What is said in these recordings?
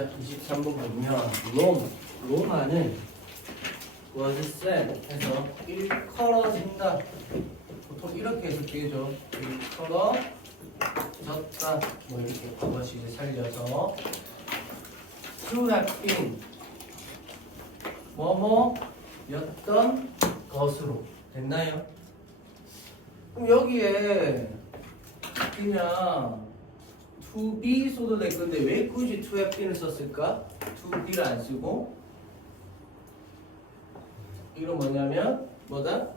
자, 23번 보면 로마는 was said 해서 일컬어진다. 보통 이렇게 해서 되죠. 일컬어졌다. 뭐 이렇게 그것이 이제 살려서 to have been 뭐뭐였던 것으로 됐나요? 그럼 여기에 그냥 to be 써도 될 건데 왜 굳이 to have been을 썼을까? to be를 안 쓰고 이건 뭐냐면 뭐다?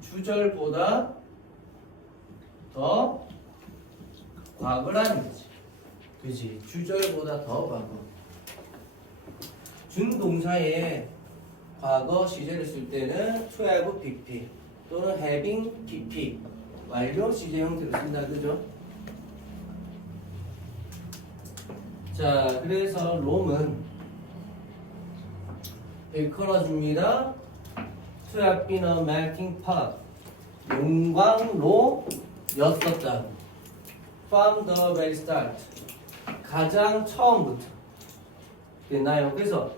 주절보다 더 과거라는 거지. 그지? 주절보다 더 과거. 준동사에 과거 시제를 쓸 때는 to have pp 또는 having pp 완료 시제 형태로 쓴다. 그죠? 자, 그래서 롬은 일컬어줍니다. To have been a melting pot. 용광로였었다. From the very start. 가장 처음부터. 됐나요? 그래서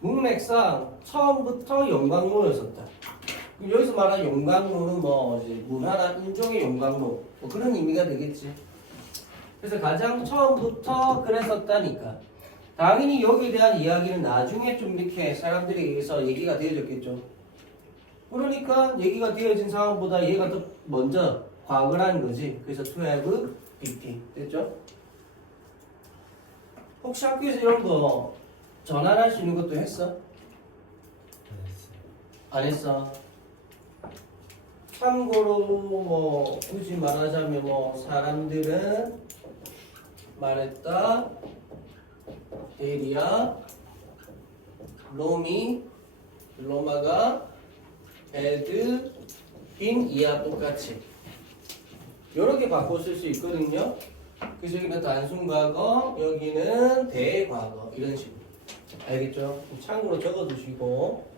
문맥상 처음부터 용광로였었다. 여기서 말하는 용광로는 뭐 이제 문화나 인종의 용광로 뭐 그런 의미가 되겠지. 그래서 가장 처음부터 그랬었다니까. 당연히 여기에 대한 이야기는 나중에 좀 이렇게 사람들에 의해서 얘기가 되어졌겠죠. 그러니까 얘기가 되어진 상황보다 얘가 더 먼저 과거라는 거지. 그래서 to have been 됐죠? 혹시 학교에서 이런 거 전환할 수 있는 것도 했어? 안 했어. 참고로 뭐 굳이 말하자면 뭐 사람들은 말했다. 에리아 로마가 had been 이와 똑같이 이렇게 바꿔 쓸 수 있거든요. 그래서 여기는 단순 과거, 여기는 대과거 이런 식으로. 알겠죠? 참고로 적어 두시고.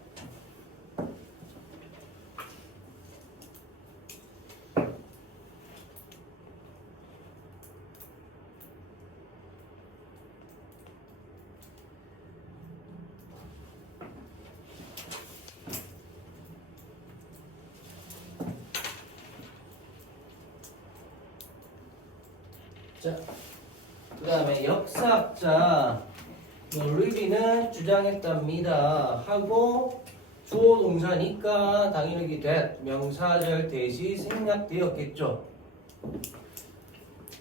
자, 그 다음에 역사학자 리비는 주장했답니다 하고 주어 동사니까 당연히 that 명사절 대시 생략되었겠죠.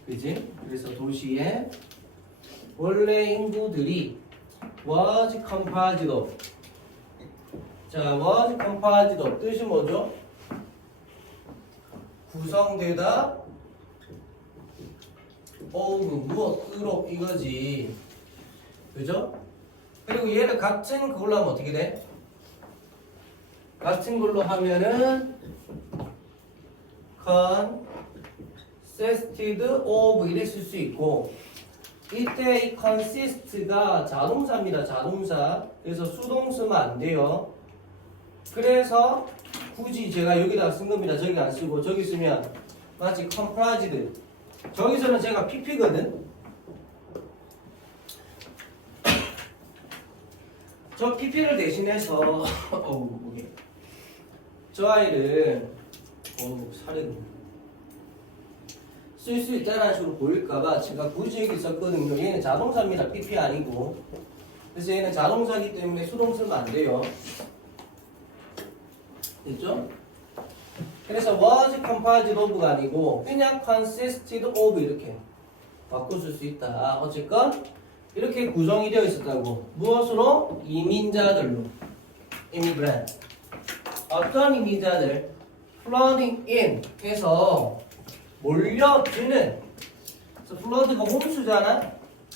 그지? 그래서 도시에 원래 인구들이 was composed of. 자, was composed of 뜻이 뭐죠? 구성되다 무엇으로 이거지. 그죠? 그리고 얘를 같은 그걸로 하면 어떻게 돼? 같은 걸로 하면은 consisted of 이래 쓸 수 있고, 이때 이 consist가 자동사입니다. 자동사. 그래서 수동 쓰면 안 돼요. 그래서 굳이 제가 여기다 쓴 겁니다. 저기 안 쓰고 저기 쓰면 마치 comprised. 저기서는 제가 pp거든. 저 pp를 대신해서 저 아이를 살이 쓸 수 있다는 식으로 보일까봐 제가 굳이 여기 썼거든요. 얘는 자동사입니다. pp 아니고. 그래서 얘는 자동사이기 때문에 수동 쓰면 안 돼요. 됐죠? 그래서 was composed of가 아니고 그냥 consisted of 이렇게 바꿔줄 수 있다. 어쨌건 이렇게 구성이 되어 있었다고. 무엇으로? 이민자들로. immigrant. 어떤 이민자들? flooding in 해서 몰려드는. 그래서 flood가 홍수잖아.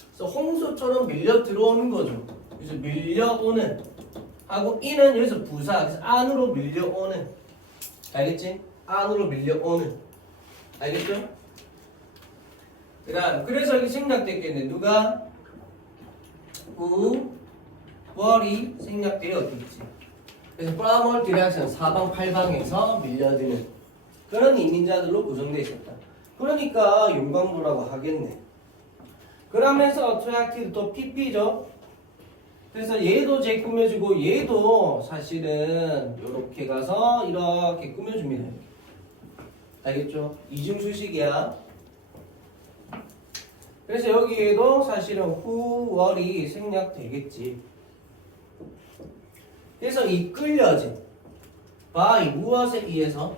그래서 홍수처럼 밀려 들어오는 거죠. 그래서 밀려오는 하고 in은 여기서 부사. 그래서 안으로 밀려오는. 알겠지? 안으로 밀려오는. 알겠죠? 그래서 여기 생략됐겠네. 누가? 월이 생략되었겠지. 그래서 from direction 사방팔방에서 밀려드는 그런 이민자들로 구성되어 있었다. 그러니까 용광로라고 하겠네. 그러면서 attracted 또 PP죠. 그래서 얘도 제 꾸며주고 얘도 사실은 이렇게 가서 이렇게 꾸며줍니다. 알겠죠? 이중수식이야. 그래서 여기에도 사실은 who, what이 생략되겠지. 그래서 이끌려진 by 무엇에 의해서?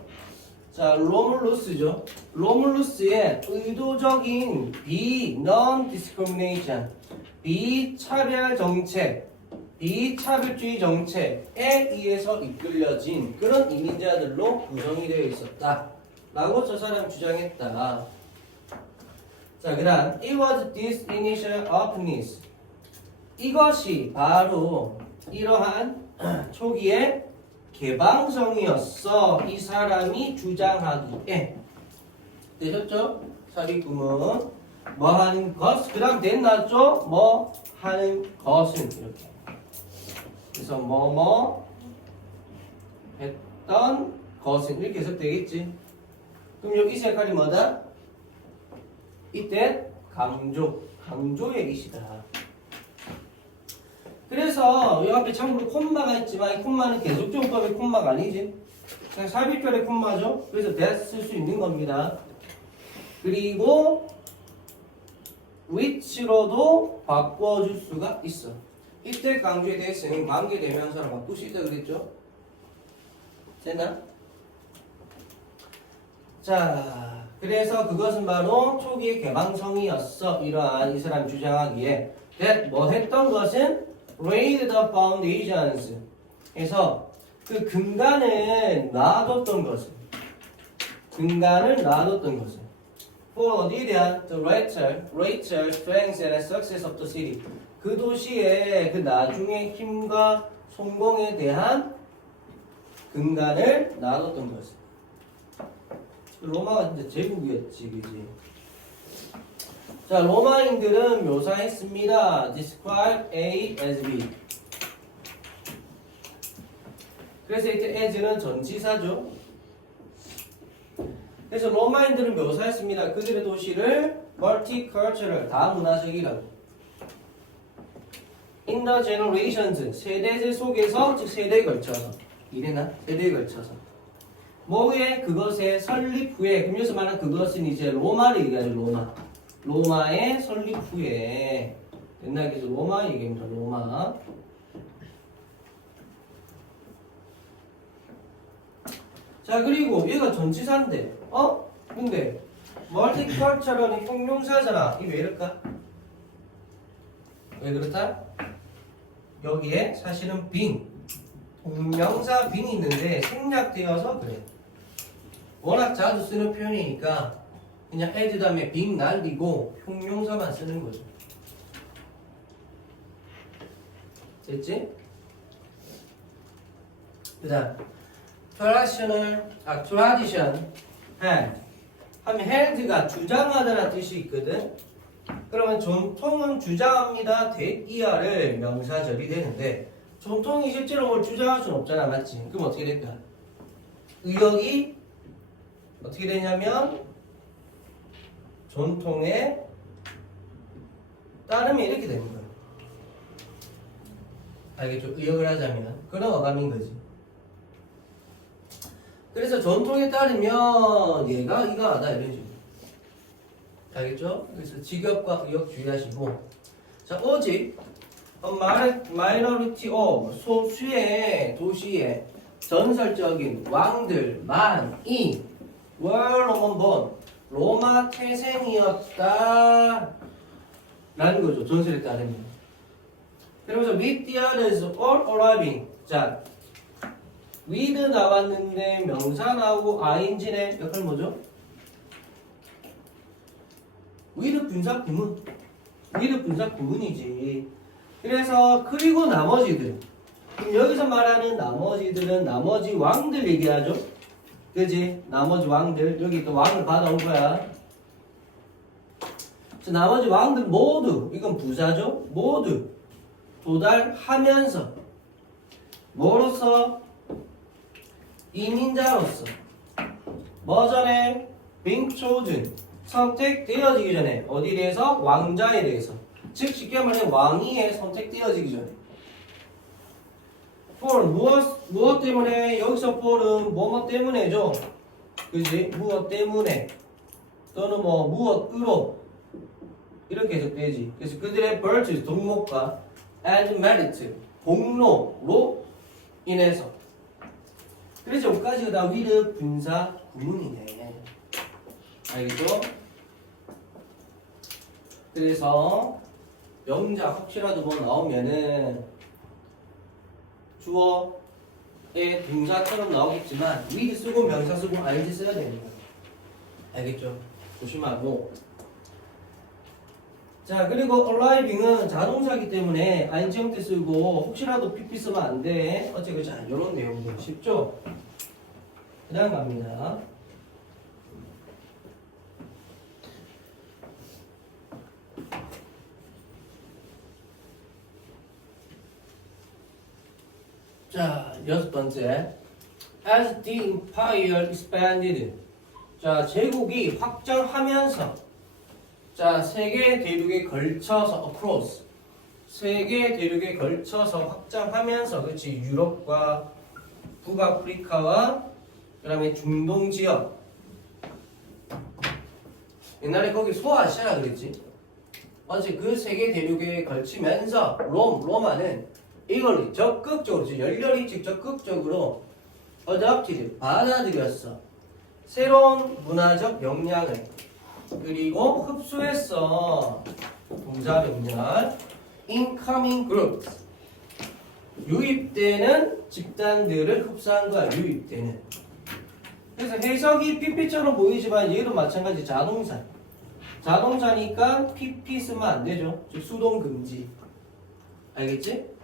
자, 로물루스죠. 로물루스의 의도적인 non-discrimination, 비차별 정책, 비차별주의 정책에 의해서 이끌려진 그런 이민자들로 구성이 되어 있었다 라고 저 사람 주장했다. 자, 그 다음 It was this initial openness. 이것이 바로 이러한 초기의 개방성이었어. 이 사람이 주장하기에. 되셨죠? 삽입구문 뭐 하는 것, 그 다음 됐나죠? 뭐 하는 것은 이렇게. 그래서 뭐뭐 했던 것은 이렇게 해서 되겠지. 그럼 여기 이 색깔이 뭐다? 이때 강조의 이시다. 그래서 이 앞에 참고로 콤마가 있지만 이 콤마는 계속적법의 콤마가 아니지. 그냥 삽입별의 콤마죠. 그래서 that 쓸 수 있는 겁니다. 그리고 which로도 바꿔줄 수가 있어. 이때 강조에 대해서는 관계대명사로 바꿀 수 있다 그랬죠? 됐나? 자, 그래서 그것은 바로 초기의 개방성이었어. 이러한 이 사람 주장하기에 that 뭐 했던 것은 laid the foundations. 그래서 그 근간을 놔뒀던 것은 for 어디에 대한 the later strength and success of the city. 그 도시의 그 나중의 힘과 성공에 대한 근간을 놔뒀던 것은. 로마가 진짜 제국이었지, 그지? 자, 로마인들은 묘사했습니다. Describe A as B. 그래서 이때 as는 전치사죠. 그래서 로마인들은 묘사했습니다. 그들의 도시를 multicultural, 다문화적이라고. In the generations, 세대제 속에서, 즉 세대에 걸쳐서. 이래나? 세대에 걸쳐서. 뭐에? 그것의 설립 후에. 그럼 여기서 말하는 그것은 이제 로마를 얘기하죠. 로마의 설립 후에. 옛날 계속 로마 얘기입니다. 로마. 자, 그리고 얘가 전치사인데 근데 멀티컬처럴이 형용사잖아. 이게 왜 이럴까? 왜 그렇다? 여기에 사실은 동명사 빙이 있는데 생략되어서 그래. 워낙 자주 쓰는 표현이니까 그냥 as 다음에 빙 날리고 형용사만 쓰는 거죠. 됐지? 그 다음 tradition 하면 held가 주장하다라는 뜻이 있거든. 그러면 전통은 주장합니다. 대이하를 명사절이 되는데 전통이 실제로 뭘 주장할 수는 없잖아. 맞지? 그럼 어떻게 될까? 의역이 어떻게 되냐면 전통에 따르면 이렇게 되는 거야. 알겠죠? 의역을 하자면 그런 어감인 거지. 그래서 전통에 따르면 얘가 이거하다 이런 식으로. 알겠죠? 그래서 직역과 의역 주의하시고. 자, 오직 minority of 소수의 도시의 전설적인 왕들만이 were Roman born 로마 태생이었다 라는 거죠. 전설에 따르면. 그러면서 with the others all arriving. 자, with 나왔는데 명사 나오고 ing의 역할은 뭐죠? with 분사 구문이지. 그래서 그리고 나머지들. 그럼 여기서 말하는 나머지들은 나머지 왕들 얘기하죠. 그지? 나머지 왕들. 여기 또 왕을 받아온 거야. 그래서 나머지 왕들 모두, 이건 부사죠. 모두 도달하면서 뭐로서? 이민자로서 뭐 전에 being chosen 선택되어지기 전에 어디에 대해서? 왕자에 대해서. 즉 쉽게 말해 왕위에 선택되어지기 전에. for 무엇 때문에? 여기서 for은 뭐뭐 때문에죠. 그지? 무엇 때문에 또는 뭐 무엇으로 이렇게 해석되지. 그래서 그들의 birth 동목과 and merit 공로로 인해서. 그래서 여기까지가 다 with 분사 구문이네. 알겠죠? 그래서 명사 혹시라도 뭐 나오면은 주어의 동사처럼 나오겠지만 with 쓰고 명사 쓰고 ing 써야 됩니다. 알겠죠? 조심하고. 자, 그리고 arriving은 자동사기 때문에 ing 형태 쓰고 혹시라도 pp 쓰면 안 돼. 어쨌든 자, 이런 내용들 쉽죠? 그 다음 갑니다. 자, 6번째. As the empire expanded. 자, 제국이 확장하면서. 자, 세계 대륙에 걸쳐서 across. 세계 대륙에 걸쳐서 확장하면서, 그렇지? 유럽과 북아프리카와 그다음에 중동 지역. 옛날에 거기 소아시아 그랬지. 어제 그 세계 대륙에 걸치면서 로마는 이걸 적극적으로, 열렬히 적극적으로 adopted, 받아들였어. 새로운 문화적 역량을. 그리고 흡수했어. 동사 명렬. incoming groups. 유입되는 집단들을 흡수한 거야. 유입되는. 그래서 해석이 pp처럼 보이지만 얘도 마찬가지 자동사. 자동사니까 pp 쓰면 안 되죠. 즉 수동 금지. 알겠지?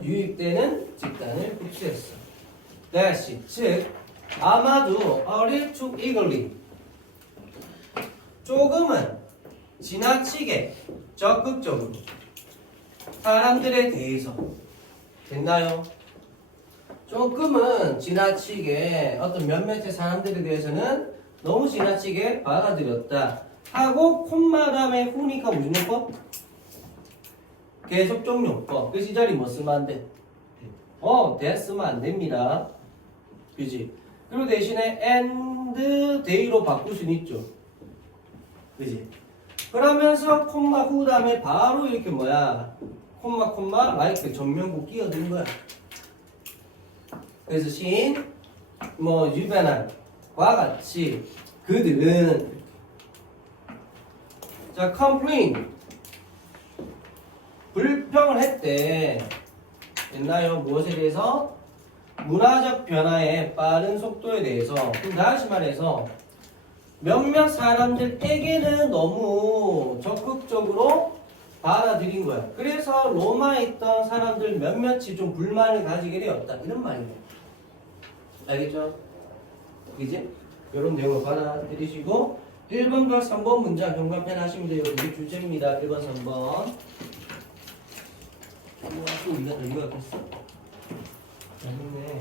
유입되는 집단을 흡수했어. 다시 즉 아마도 a little eagerly 조금은 지나치게 적극적으로 사람들에 대해서 됐나요? 조금은 지나치게 어떤 몇몇의 사람들에 대해서는 너무 지나치게 받아들였다 하고 콤마 다음에 후니까 무슨 요법? 계속적 요법. 그래서 이 자리 뭐 쓰면 안 돼? that 쓰면 안 됩니다. 그지? 그리고 대신에 and day로 바꿀 수는 있죠. 그지? 그러면서 콤마 후 다음에 바로 이렇게 뭐야? 콤마 like 전면구 끼어든 거야. 그래서 유배난과 같이 그들은 자 complain 불평을 했대. 됐나요? 무엇에 대해서? 문화적 변화의 빠른 속도에 대해서. 그럼 다시 말해서 몇몇 사람들에게는 너무 적극적으로 받아들인 거야. 그래서 로마에 있던 사람들 몇몇이 좀 불만을 가지게 되었다. 이런 말이에요. 알겠죠? 그지? 이런 내용을 받아들이시고 1번과 3번 문장 경관펜 하시면 돼요. 이게 주제입니다. 1번, 3번. 또 이거 같았어? 재밌네.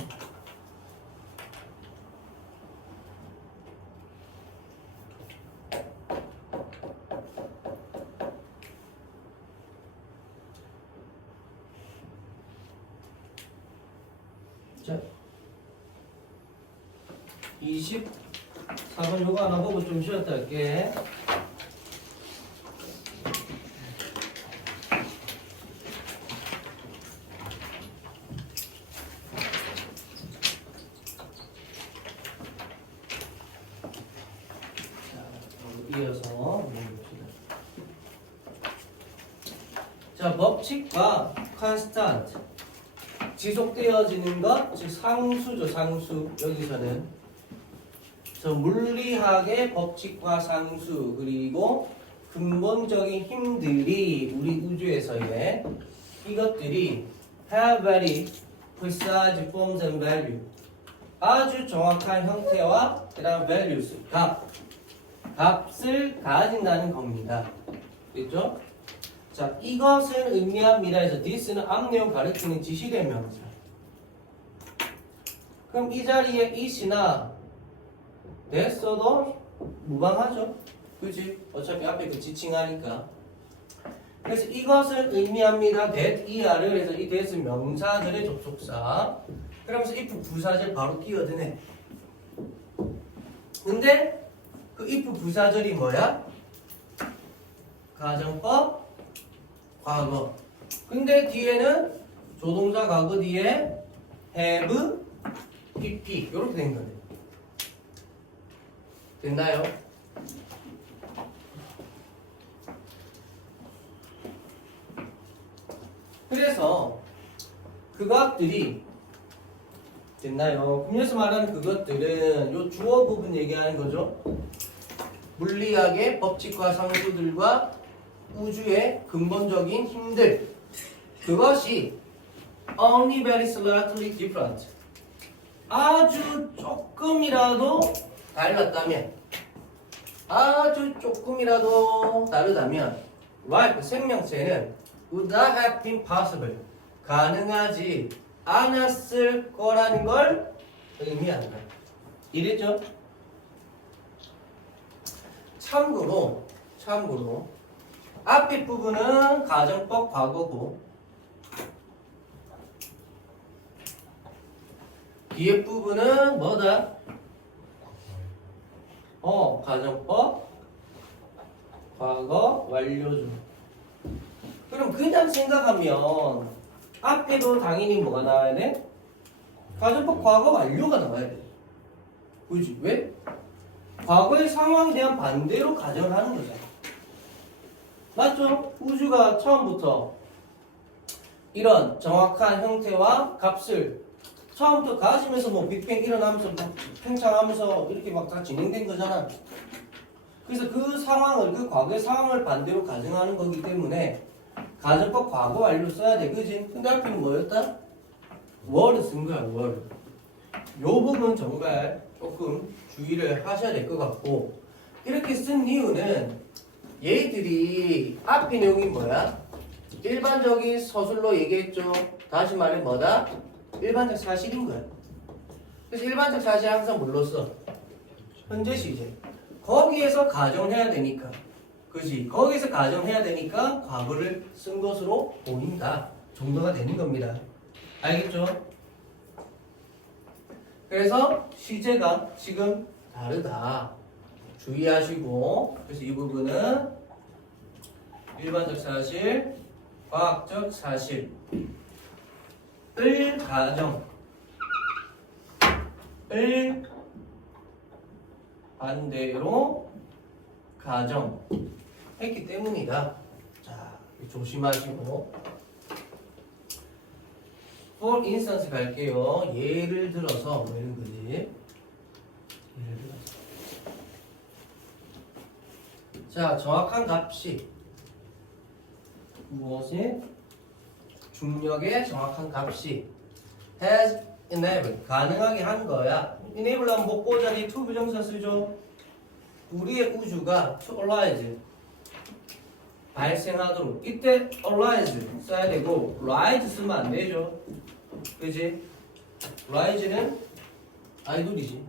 자, 24번 요거 하나 보고 좀 쉬었다 할게. 이어서 봅시다. 자, 법칙과 constant 지속되어지는 것, 즉 상수죠, 상수. 여기서는 저 물리학의 법칙과 상수 그리고 근본적인 힘들이 우리 우주에서의 이것들이 have very precise forms and value 아주 정확한 형태와 그다음 values 값을 가진다는 겁니다. 그렇죠? 자, 이것을 의미합니다 해서 this는 앞내용 가리키는 지시대명사. 그럼 이 자리에 it이나 that 써도 무방하죠. 그지? 어차피 앞에 그 지칭하니까. 그래서 이것을 의미합니다. that, er를 해서 이 that은 명사절의 접속사. 그러면서 if 부사절 바로 끼어드네. 근데 그 if 부사절이 뭐야? 가정법 과거. 근데 뒤에는 조동사 과거 뒤에 have, pp 이렇게 된 거네. 됐나요? 그래서 그것들이 됐나요? 그래서 말하는 그것들은 요 주어 부분 얘기하는 거죠. 물리학의 법칙과 상수들과 우주의 근본적인 힘들, 그것이 only very slightly different, 아주 조금이라도 달랐다면, 아주 조금이라도 다르다면 life, 생명체는 would not have been possible, 가능하지 않았을 거라는 걸 의미한다. 이랬죠? 참고로 앞에 부분은 가정법 과거고 뒤에 부분은 뭐다? 가정법 과거 완료죠. 그럼 그냥 생각하면 앞에도 당연히 뭐가 나와야 돼? 가정법 과거 완료가 나와야 돼. 그지? 왜? 과거의 상황에 대한 반대로 가정을 하는 거잖아. 맞죠? 우주가 처음부터 이런 정확한 형태와 값을 처음부터 가지면서 뭐 빅뱅 일어나면서 뭐 팽창하면서 이렇게 막 다 진행된 거잖아. 그래서 그 상황을, 그 과거의 상황을 반대로 가정하는 거기 때문에 가정법 과거 완료 써야 돼. 그지? 근데 앞에는 뭐였다? 월을 쓴 거야, 월. 요 부분 정말 조금 주의를 하셔야 될 것 같고, 이렇게 쓴 이유는 얘들이 앞에 내용이 뭐야? 일반적인 서술로 얘기했죠. 다시 말해 뭐다? 일반적 사실인 거야. 그래서 일반적 사실 항상 뭘로 써? 현재 시제. 거기에서 가정해야 되니까. 그지? 거기서 가정해야 되니까 과거를 쓴 것으로 보인다 정도가 되는 겁니다. 알겠죠? 그래서 시제가 지금 다르다. 주의하시고, 그래서 이 부분은 일반적 사실, 과학적 사실을 가정을 반대로 가정했기 때문이다. 자, 조심하시고. For instance 갈게요. 예를 들어서 뭐 이런 거지. 예를 들어서. 자, 정확한 값이 무엇이? 중력의 정확한 값이 has enabled, 가능하게 한 거야. enable 하면 목보 자리 to 부정사 쓰죠. 우리의 우주가 to arise, 발생하도록. 이때 arise 써야 되고 rise 쓰면 안 되죠. 그지? rise는 아이돌이지.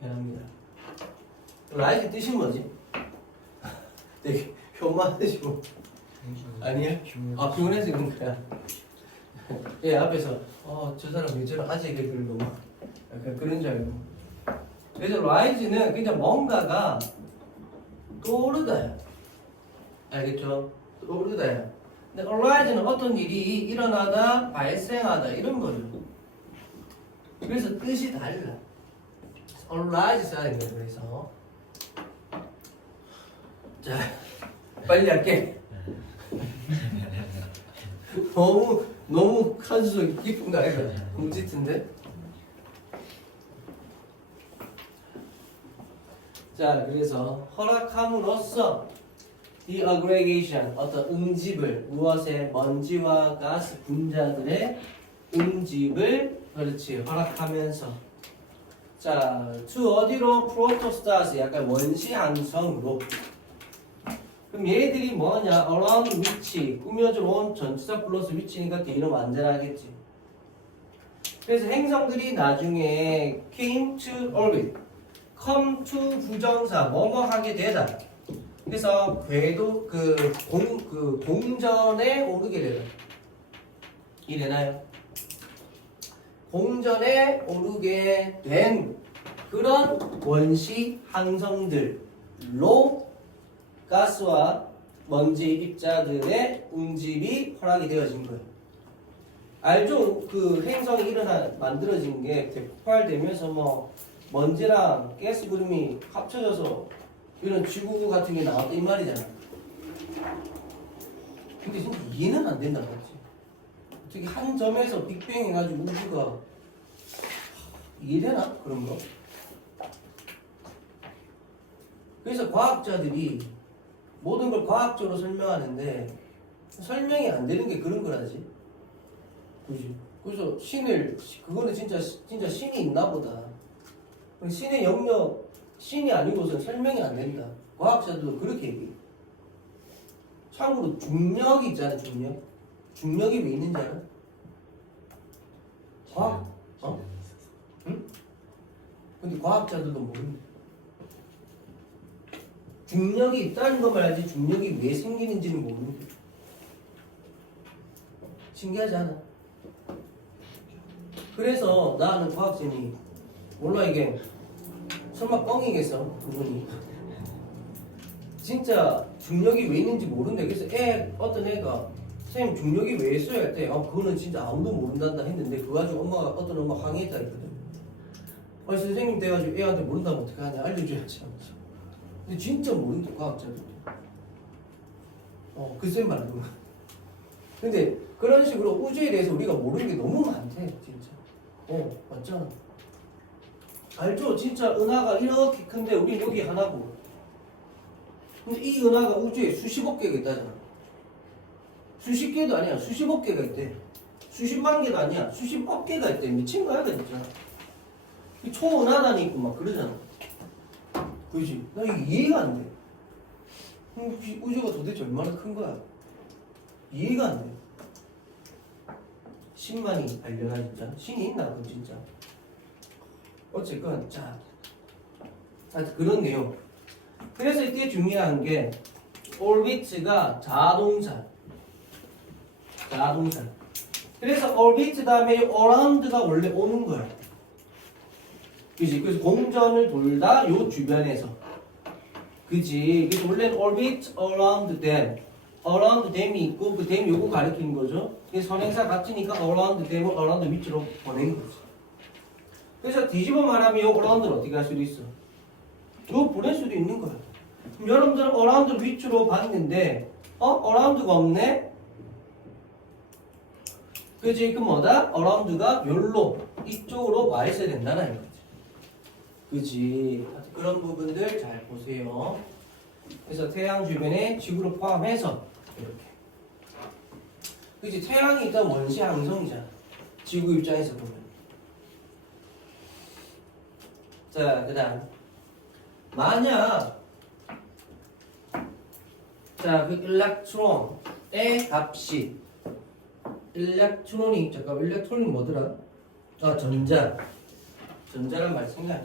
미안합니다. rise 뜻이 뭐지? 되게 교만하시고. 아니야? 아, 피곤해서 그런 거야. 예, 앞에서 저 사람 왜 저런 아재 개그를 너무 약간 그런 줄 알고. 그래서 rise는 그냥 뭔가가 떠오르다야. 알겠죠? 떠오르다야. 근데 arise는 어떤 일이 일어나다, 발생하다 이런 거죠. 그래서 뜻이 달라. arise 써야 됩니다. 그래서 자, 빨리 할게. 너무 카드속이 깊은 거 아이가? 뭉짓인데? 자, 그래서 허락함으로써 the aggregation, 어떤 응집을, 무엇의 먼지와 가스 분자들의 응집을, 그렇지, 허락하면서. 자, to 어디로? protostars, 약간 원시 항성으로. 그럼 얘들이 뭐냐? around which, 꾸며져 온 전치사 플러스 which니까 뒤는 완전하겠지. 그래서 행성들이 나중에 came to orbit, come to 부정사 뭐뭐 하게 되다. 그래서 궤도 공전에 오르게 되다. 이래나요? 공전에 오르게 된 그런 원시 항성들로 가스와 먼지 입자들의 운집이 허락이 되어진 거예요. 알죠? 그 행성이 만들어진 게 대폭발되면서 뭐 먼지랑 가스 구름이 합쳐져서 이런 지구 같은 게 나왔다 이 말이잖아. 근데 진짜 이해는 안 된다, 맞지? 어떻게 한 점에서 빅뱅 해가지고 우주가 이해되나? 그런 거? 그래서 과학자들이 모든 걸 과학적으로 설명하는데 설명이 안 되는 게 그런 거라지. 그지? 그래서 그거는 진짜 신이 있나 보다. 신의 영역, 신이 아니고선 설명이 안 된다. 과학자들도 그렇게 얘기해. 참고로 중력이 있잖아, 중력. 중력이 왜 있는지 알아? 과학, 응? 근데 과학자들도 모른다. 중력이 있다는 것만 알지 중력이 왜 생기는지는 모르는데. 신기하지 않아? 그래서 나는 과학생이 몰라 이게 설마 뻥이겠어 그분이 진짜 중력이 왜 있는지 모른대. 그래서 어떤 애가 선생님 중력이 왜 있어야 할 때 그거는 진짜 아무도 모른단다 했는데 그거 가지고 어떤 엄마가 항의했다 했거든. 선생님 돼가지고 애한테 모른다면 어떡하냐 알려줘야지 하면서. 근데 진짜 모른다 과학자들도. 글쎄 말하는 거야. 근데 그런 식으로 우주에 대해서 우리가 모르는 게 너무 많대 진짜. 맞잖아. 알죠? 진짜 은하가 이렇게 큰데 우린 여기 하나고. 근데 이 은하가 우주에 수십억 개가 있다잖아. 수십 개도 아니야. 수십억 개가 있대. 수십만 개도 아니야. 수십억 개가 있대. 미친 거야 진짜. 초은하단이 있고 막 그러잖아. 그지? 나 이게 이해가 안 돼. 우주가 도대체 얼마나 큰 거야? 이해가 안 돼. 신만이 알려나 진짜? 신이 있나 그건 진짜? 어쨌건 자, 그런 내용. 그래서 이때 중요한 게 orbit가 자동차. 그래서 orbit 다음에 around가 원래 오는 거야. 그지? 그래서 공전을 돌다 요 주변에서. 그지? 그래서 원래는 orbit around them. around them이 있고 그 them 요거 가리키는 거죠. 그래서 선행사 같으니까 around them을 around 밑으로 보낸 거지. 그래서 뒤집어 말하면 요 around를 어떻게 할 수도 있어? 요 보낼 수도 있는 거야. 그럼 여러분들은 around 위주로 봤는데 around가 없네? 그지? 그 뭐다? around가 요로 이쪽으로 와 있어야 된다는 거지. 그지? 그런 부분들 잘 보세요. 그래서 태양 주변에 지구를 포함해서 이렇게. 그치? 태양이 일단 원시 항성이잖아. 지구 입장에서 보면. 자, 그 다음. 만약, 그 일렉트론의 값이, 일렉트론이 뭐더라? 전자란 말 생각나.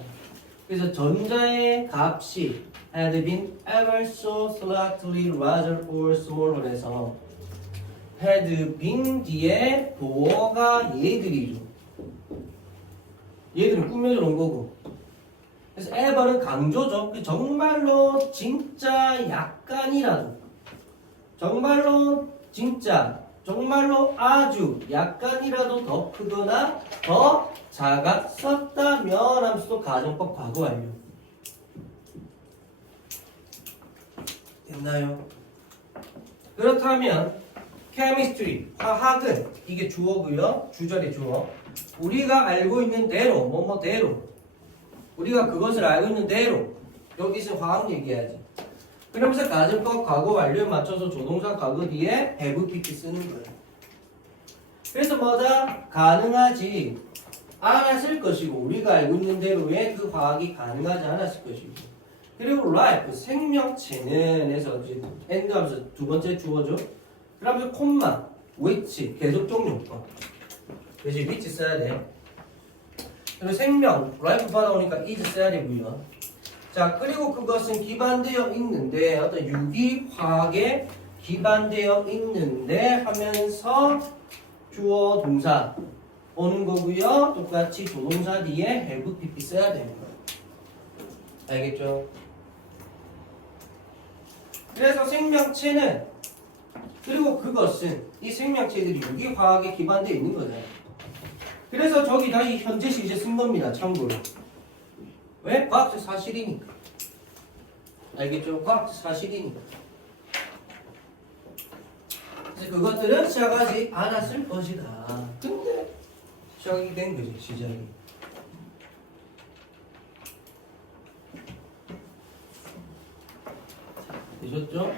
그래서 전자의 값이 had been ever so slightly larger or smaller 해서 had been 뒤에 도어가 얘들이죠. 얘들은 꾸며져 놓은 거고. 그래서 ever는 강조죠. 정말로 진짜 약간이라도 정말로 아주 약간이라도 더 크거나 더 작았었다면 하면서도 가정법 과거 완료. 됐나요? 그렇다면 chemistry, 화학은 이게 주어고요. 주절의 주어. 우리가 알고 있는 대로 뭐뭐대로 우리가 그것을 알고 있는 대로 여기서 화학 얘기해야지. 그러면서 가정법 과거 완료에 맞춰서 조동사 과거 뒤에 have pt 쓰는 거예요. 그래서 뭐다? 가능하지 않았을 것이고 우리가 알고 있는 대로의 그 화학이 가능하지 않았을 것이고 그리고 life 생명체는 해서 이제 end 하면서 두 번째 주어죠. 그러면서 콤마 which 계속적 용법. 그래서 which 써야 돼. 그리고 생명 life 받아오니까 is 써야 되고요. 자, 그리고 그것은 기반되어 있는데 어떤 유기화학에 기반되어 있는데 하면서 주어 동사 오는 거고요. 똑같이 조동사 뒤에 have pp 써야 되는 거예요. 알겠죠? 그래서 생명체는 그리고 그것은 이 생명체들이 유기화학에 기반되어 있는 거잖아요. 그래서 저기다 이 현재 시제 쓴 겁니다. 참고로. 왜? 과학적 사실이니까. 알겠죠? 과학적 사실이니까. 그래서 그것들은 시작하지 않았을 것이다. 근데 시작이 된 거지, 시작이. 되셨죠?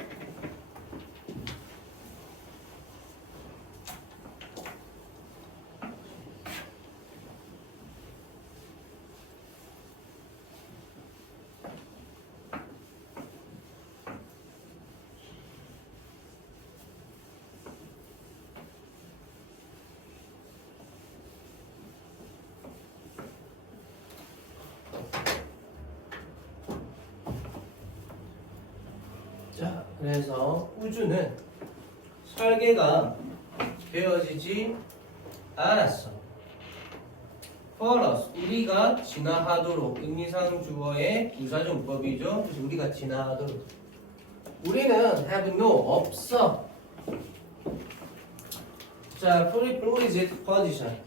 자, 그래서 우주는 설계가 되어지지 않았어. For us, 우리가 진화하도록 의미상 주어의 부사정법이죠. 그래서 우리가 진화하도록. 우리는 have no 없어. 자, prerequisite position.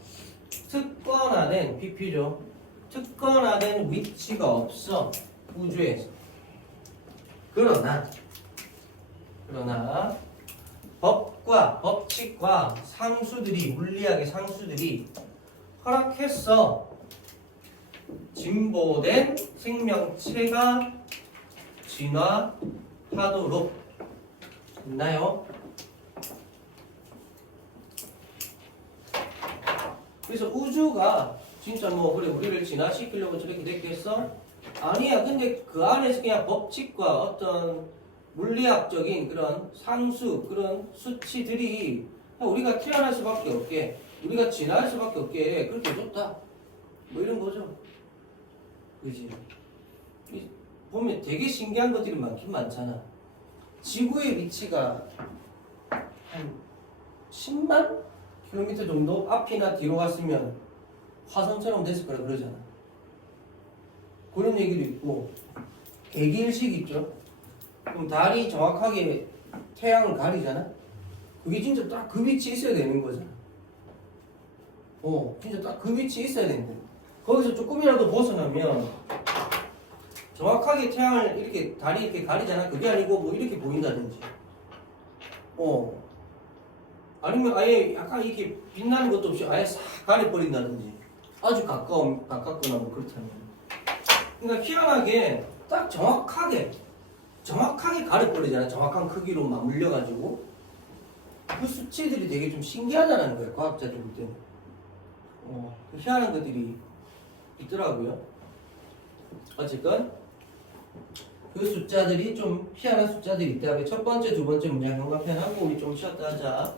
특권화된 PP죠. 특권화된 위치가 없어. 우주에서. 그러나 법과 법칙과 상수들이 물리학의 상수들이 허락했어. 진보된 생명체가 진화하도록. 있나요? 그래서 우주가 진짜 뭐 그래 우리를 진화시키려고 저렇게 됐겠어? 아니야. 근데 그 안에서 그냥 법칙과 어떤 물리학적인 그런 상수, 그런 수치들이 우리가 태어날 수밖에 없게, 우리가 진화할 수밖에 없게 그렇게 해줬다. 뭐 이런 거죠. 그지? 보면 되게 신기한 것들이 많긴 많잖아. 지구의 위치가 한 10만 킬로미터 정도 앞이나 뒤로 갔으면 화성처럼 됐을 거라 그러잖아. 그런 얘기도 있고, 개기일식 있죠? 그럼 달이 정확하게 태양을 가리잖아? 그게 진짜 딱 그 위치에 있어야 되는 거잖아. 진짜 딱 그 위치에 있어야 되는데. 거기서 조금이라도 벗어나면 정확하게 태양을 이렇게, 달이 이렇게 가리잖아? 그게 아니고 뭐 이렇게 보인다든지. 아니면 아예 약간 이렇게 빛나는 것도 없이 아예 싹 가려버린다든지. 아주 가깝거나 뭐 그렇다면. 그러니까 희한하게 딱 정확하게 가려버리잖아. 정확한 크기로 맞물려가지고. 그 수치들이 되게 좀 신기하다는 거예요. 과학자들 볼 때는. 희한한 것들이 있더라고요. 어쨌건 그 숫자들이 좀 희한한 숫자들이 있다. 첫 번째, 두 번째 문장 형광펜 하고 우리 좀 쉬었다 하자.